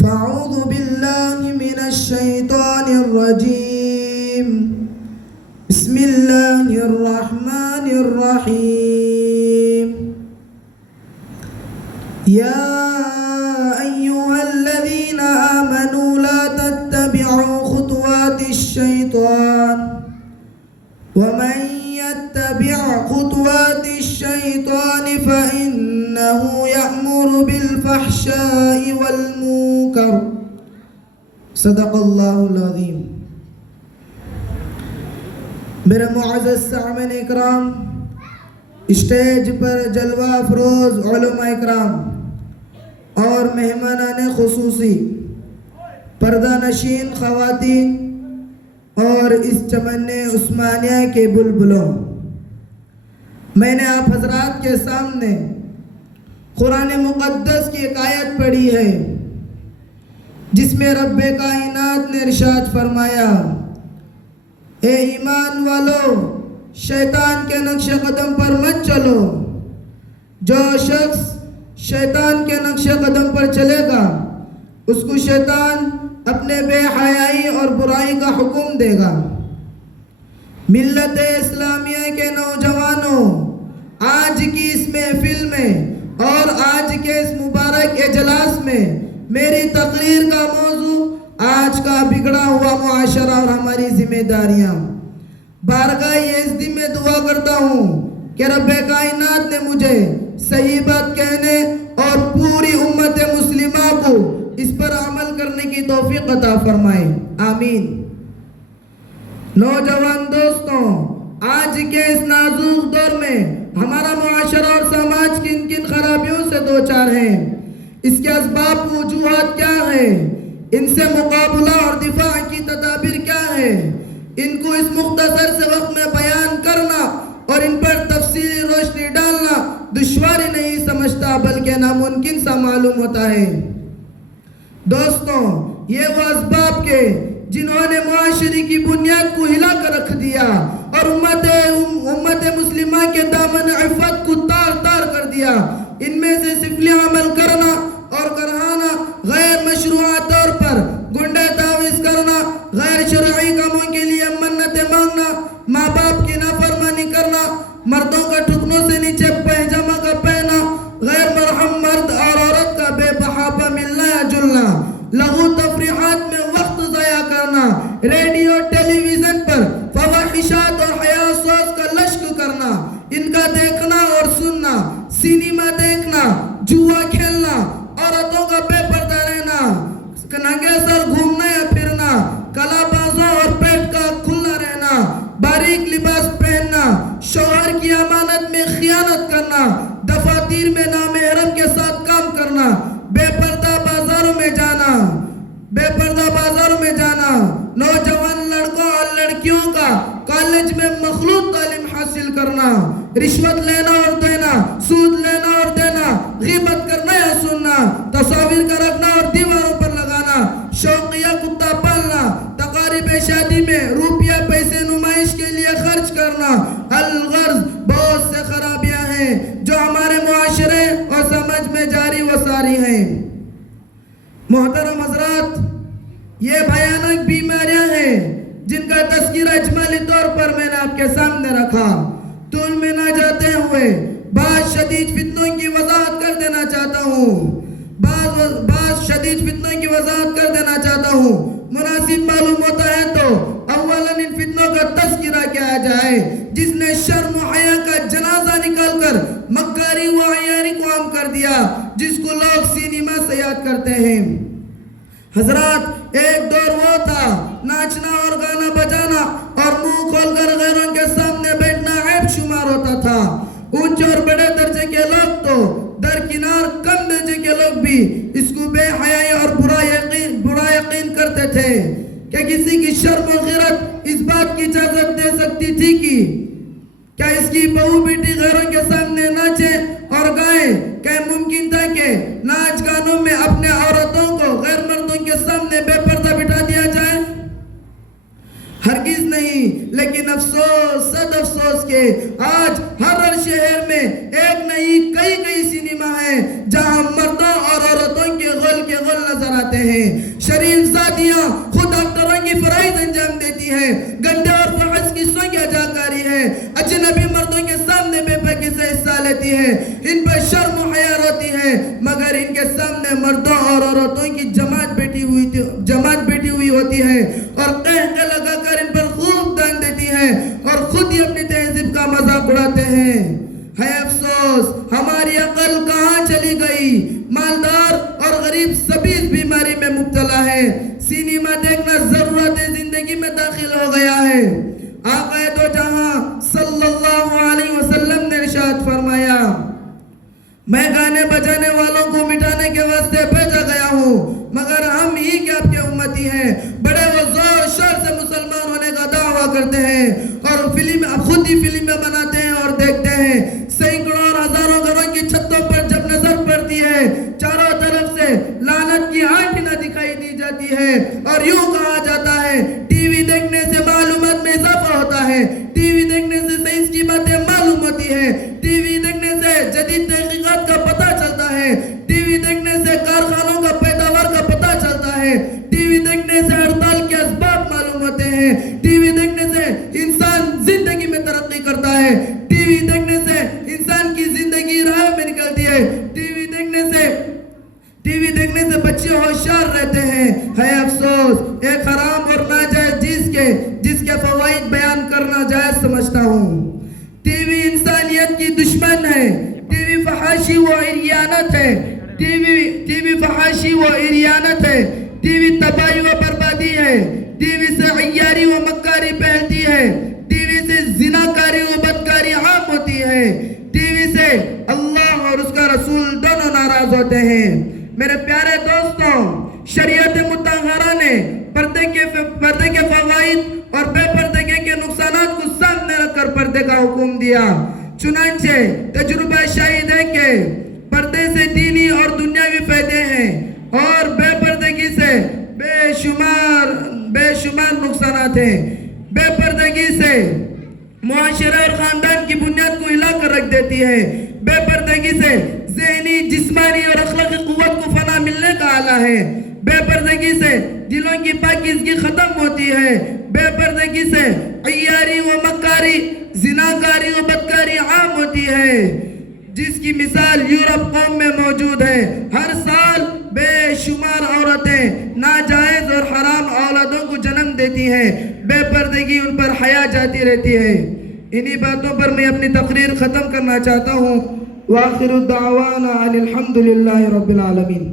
فأعوذ بالله من الشيطان الرجيم بسم الله الرحمن الرحيم يا أيها الذين آمنوا لا تتبعوا خطوات الشيطان ومن يتبع خطوات الشيطان فإنه يأمر بالفحشاء والمنكر صدق اللہ العظیم. میرے معزز سامعین اکرام، اسٹیج پر جلوہ افروز علماء اکرام اور مہمانان خصوصی، پردہ نشین خواتین اور اس چمن عثمانیہ کے بلبلوں، میں نے آپ حضرات کے سامنے قرآن مقدس کی ایک آیت پڑھی ہے جس میں رب کائنات نے ارشاد فرمایا، اے ایمان والو، شیطان کے نقش قدم پر مت چلو. جو شخص شیطان کے نقش قدم پر چلے گا اس کو شیطان اپنے بے حیائی اور برائی کا حکم دے گا. ملت اسلامیہ کے نوجوانوں، آج کی اس محفل میں اور آج کے اس مبارک اجلاس میں میری تقریر کا موضوع آج کا بگڑا ہوا معاشرہ اور ہماری ذمہ داریاں. بارگاہ یزدی میں دعا کرتا ہوں کہ رب کائنات نے مجھے صحیح بات کہنے اور پوری امت مسلمہ کو اس پر عمل کرنے کی توفیق عطا فرمائے، آمین. نوجوان دوستوں، آج کے اس نازک دور میں ہمارا معاشرہ اور سماج کن کن خرابیوں سے دوچار ہیں. اس کے اسباب و وجوہات کیا ہیں؟ ان سے مقابلہ اور دفاع کی تدابیر کیا ہے؟ ان کو اس مختصر سے وقت میں بیان کرنا اور ان پر تفصیلی روشنی ڈالنا دشواری نہیں سمجھتا بلکہ ناممکن سا معلوم ہوتا ہے. دوستوں، یہ وہ اسباب کے جنہوں نے معاشرے کی بنیاد کو ہلا کر رکھ دیا اور امت مسلمہ کے دامن عفت کو تار تار کر دیا. ان میں سے سفلی عمل کرنا اور کرہانا، غیر مشروع طور پر گنڈے تعویذ کرنا، غیر شرعی کاموں کے لیے منتیں مانگنا، ماں باپ کی نافرمانی کرنا، مردوں کا ٹھکنوں سے نیچے پائجامہ کا پہنا، غیر مرحم مرد اور عورت کا بے بہاپا ملنا یا جلنا، لغو تفریحات میں وقت ضائع کرنا، ریڈیو ٹیلی ویژن پر فواحشات اور حیا سوز کا لشک کرنا، ان کا دیکھنا اور سننا، سینما دیکھنا، جوا کھیلنا، عورتوں کا بے پردہ رہنا، ننگے سر گھومنا یا پھرنا، کلا بازوں اور پیٹ کا کھلا رہنا، باریک لباس پہننا، شوہر کی امانت میں خیانت کرنا، دفاتر میں نامحرم کے ساتھ کام کرنا، بے پردہ بازاروں میں جانا، نوجوان لڑکوں اور لڑکیوں کا کالج میں مخلوط تعلیم حاصل کرنا، رشوت لینا اور دینا، سود لینا اور دینا، غیبت کرنا یا سننا، تصاویر کا رکھنا اور دیواروں پر لگانا، شوقیہ کتا پالنا، تقاریب شادی میں روپیہ پیسے نمائش کے لیے خرچ کرنا، الغرض بہت سے خرابیاں ہیں جو ہمارے معاشرے اور سماج میں جاری و ساری ہیں. محترم حضرات، یہ بھیانک بیماریاں ہیں جن کا تذکرہ اجمالی طور پر میں نے آپ کے سامنے رکھا. طول میں نہ جاتے ہوئے بعض شدید فتنوں کی وضاحت کر دینا چاہتا ہوں. مناسب معلوم ہوتا ہے تو اولاً ان فتنوں کا تذکرہ کیا جائے جس نے شرم و حیا کا جنازہ نکال کر مکاری و عیاری کو عام کر دیا، جس کو لوگ سینما سے یاد کرتے ہیں. حضرات، ایک دور وہ تھا ناچنا اور گانا بجانا اور منہ کھول کر غیروں کے سامنے بیٹھنا عیب شمار ہوتا تھا. اونچے اور بڑے درجے کے لوگ تو درکنار کم درجے کے لوگ بھی اس کو بے حیائی اور برا یقین کرتے تھے کہ کسی کی شرم و غیرت اس بات کی اجازت دے سکتی تھی کہ کیا اس کی بہو بیٹی غیروں کے سامنے ناچے اور گائے؟ کیا ممکن تھا کہ ناچ گانوں میں اپنے عورتوں کو غیر مردوں کے سامنے بے پردہ بٹھا دیا جائے؟ ہرگز نہیں. لیکن افسوس، صد افسوس کہ آج ہر شہر میں ایک نہیں کئی سینما ہیں جہاں مردوں اور عورتوں کے ہیں. شریف ذاتیاں خود ڈاکٹروں کی فرائض انجام دیتی ہیں. گندے اور فحش قصوں کی اجاکاری ہے. اجنبی مردوں کے سامنے بے پاکی سے حصہ لیتی ہے. ان پر شرم و حیا ہوتی ہے، مگر ان کے سامنے مردوں اور عورتوں کی جماعت بیٹھی ہوئی ہوتی ہے اور قہقہ لگا کر ان پر خوب دان دیتی ہے اور خود ہی اپنی تہذیب کا مذاق اڑاتے ہیں. ہے افسوس ہماری عقل کہاں چلی گئی. مالدار اور غریب سبھی اس بیماری میں مبتلا ہے. سینما دیکھنا ضرورت زندگی میں داخل ہو گیا ہے. آقا دو جہاں صلی اللہ علیہ وسلم نے ارشاد فرمایا، میں گانے بجانے والوں کو مٹانے کے واسطے بھیجا گیا ہوں، مگر ہم ہی کے آپ کے امتی ہیں. بڑے وہ زور شور سے مسلمان ہونے کا دعویٰ کرتے ہیں اور خود ہی فلمیں بناتے ہیں اور دیکھتے ہیں. سینکڑوں اور ہزاروں گھروں کی چھتوں پر جب نظر پڑتی ہے، چاروں طرف سے لعنت کی آنٹیں دکھائی دی جاتی ہے اور یوں کہا جاتا ہے ٹی وی دیکھنے سے معلومات میں اضافہ ہوتا ہے، ٹی وی دیکھنے سے سائنس کی باتیں معلوم ہوتی ہے، ٹی وی دیکھنے سے جدید تحقیقات کا پتہ چلتا ہے، ٹی وی دیکھنے سے کارخانوں کا پیداوار کا پتہ چلتا ہے، ٹی وی دیکھنے سے ہڑتال کے اسباب معلوم ہوتے ہیں، ٹی وی دیکھنے سے انسان زندگی میں ترقی کرتا ہے، ٹی وی دیکھنے سے انسان کی زندگی راہ میں نکلتی ہے، ٹی وی دیکھنے سے بچے ہوشیار رہتے ہیں. ہے افسوس ایک حرام اور ناجائز جس کے فوائد بیان کرنا جائز سمجھتا ہوں. ٹی وی انسانیت کی دشمن ہے. ٹی وی فحاشی و عریانت ہے. ٹی وی فحاشی و عریانت ہے. ٹی وی تباہی و بربادی ہے. ٹی وی سے عیاری و مکاری پھیلتی ہے. ٹی وی سے زناکاری و بدکاری عام ہوتی ہے. ٹی وی سے اللہ اور اس کا رسول دونوں ناراض ہوتے ہیں. میرے پیارے دوستوں، شریعت مطہرہ نے پردے کے فوائد اور بے پردگی کے نقصانات کو سامنے رکھ کر پردے کا حکم دیا. چنانچہ تجربہ شاہد ہے کہ پردے سے دینی اور دنیاوی فائدے ہیں اور بے پردگی سے بے شمار نقصانات ہیں. بے پردگی سے معاشرہ اور خاندان کی بنیاد کو ہلا کر رکھ دیتی ہے. بے پردگی سے ذہنی، جسمانی اور اخلاقی قوت کو فنا ملنے کا آلہ ہے. بے پردگی سے دلوں کی پاکیزگی ختم ہوتی ہے. بے پردگی سے عیاری و مکاری، زناکاری و بدکاری عام ہوتی ہے، جس کی مثال یورپ قوم میں موجود ہے. ہر سال بے شمار عورتیں ناجائز اور حرام اولادوں کو جنم دیتی ہیں. بے پردگی ان پر حیا جاتی رہتی ہے. انہی باتوں پر میں اپنی تقریر ختم کرنا چاہتا ہوں. وآخر الدعوانا ان الحمد للہ رب العالمین.